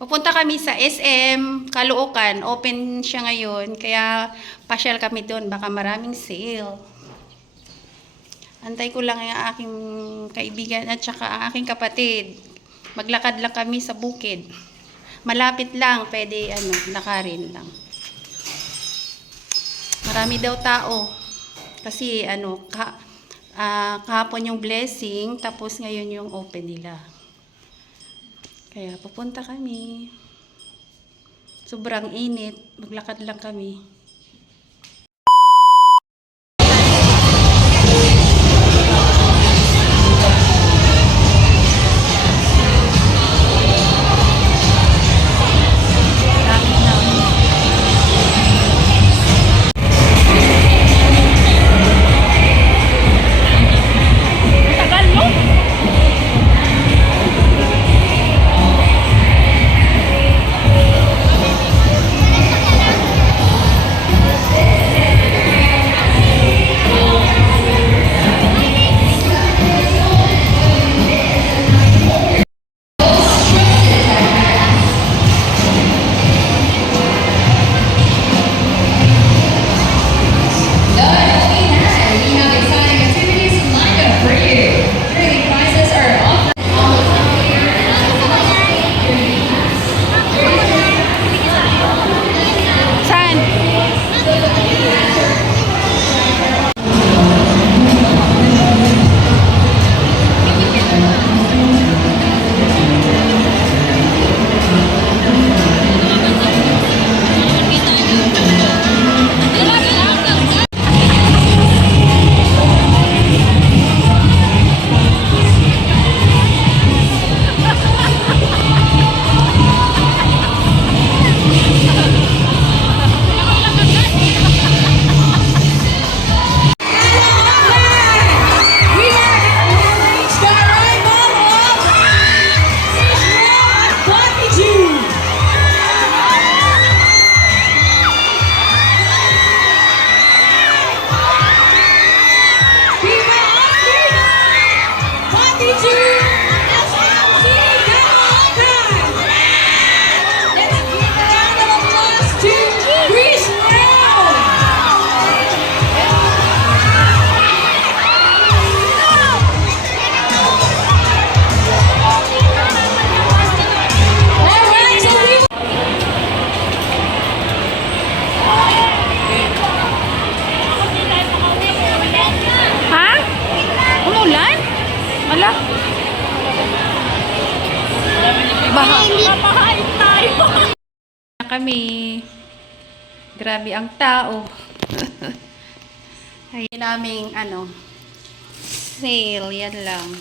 Pupunta kami sa SM, Caloocan. Open siya ngayon. Kaya pasyal kami doon. Baka maraming sale. Antay ko lang yung aking kaibigan at saka ang aking kapatid. Maglakad lang kami sa bukid. Malapit lang. Pwede ano, lakarin lang. Marami daw tao. Kasi ano, ka, ah, kahapon yung blessing, tapos ngayon yung open nila. Kaya pupunta kami. Sobrang init. Maglakad lang kami. Wala. Baha. Papahain tayo. Kami. Grabe ang tao. Ay naming ano sale yan lang.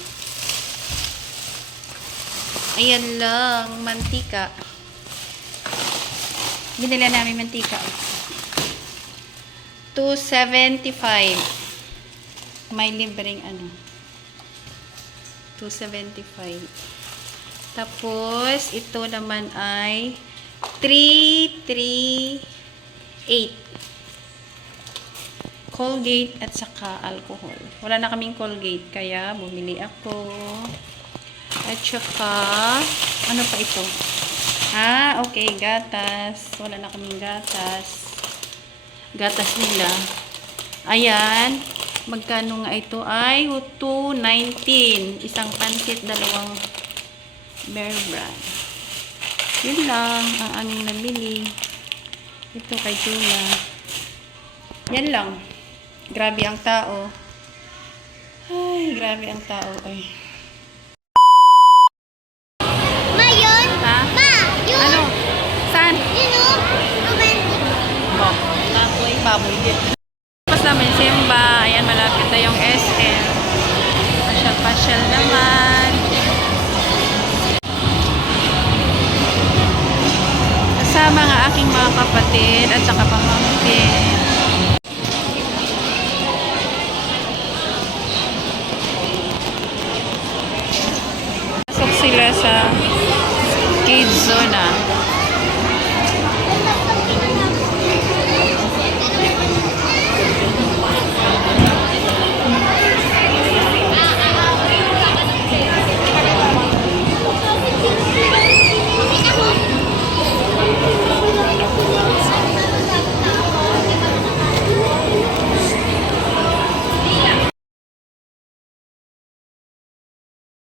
Ayan lang, mantika. Binili namin mantika. 275. May libreng ano. 275. Tapos, ito naman ay 338. Colgate at saka alcohol. Wala na kaming Colgate, kaya bumili ako. At saka, ano pa ito? Ah, okay, gatas. Wala na kaming gatas. Gatas nila. Ayan. Magkano nga ito ay 2.19. Isang pansit, dalawang Bear Brand. Yun lang ang aming nabili. Ito kay Juna. Yan lang. Grabe ang tao. Ay, grabe ang tao. Ay. Ma, yun? Ha? Ma, yun? Ano? Saan? Yun o? Romantic. Ba? Baboy. Baboy din. Tapos namin Simba. Ayan, malapit na yung SM. Pasyal-pasyal naman. Kasama nga aking mga kapatid at saka pamangkin. Pasok sila sa kids zone ah.